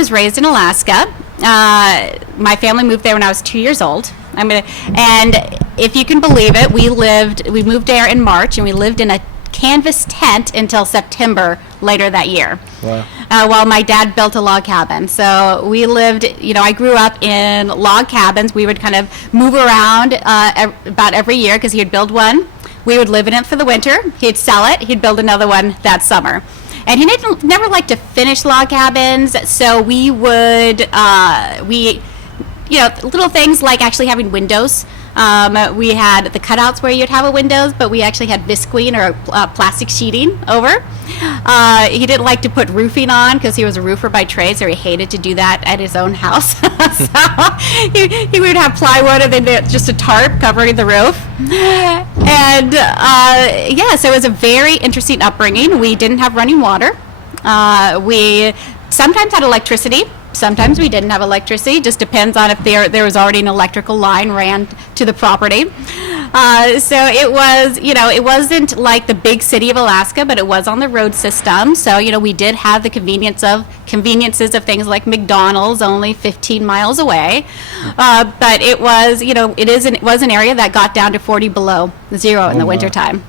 was raised in Alaska. My family moved there when I was 2 years old. And if you can believe it, we moved there in March, and we lived in a canvas tent until September later that year. Wow. While my dad built a log cabin. So we lived, I grew up in log cabins. We would kind of move around about every year because he'd build one. We would live in it for the winter. He'd sell it. He'd build another one that summer. And he never liked to finish log cabins, so we would, little things like actually having windows. We had the cutouts where you'd have a windows, but we actually had visqueen or plastic sheeting over. He didn't like to put roofing on because he was a roofer by trade, so he hated to do that at his own house. So he would have plywood and then just a tarp covering the roof. And so it was a very interesting upbringing. We didn't have running water. We sometimes had electricity. Sometimes we didn't have electricity. Just depends on if there was already an electrical line ran to the property. So it was, it wasn't like the big city of Alaska, but it was on the road system. So, we did have the conveniences of things like McDonald's only 15 miles away. But it was, it was an area that got down to 40 below zero in the wintertime.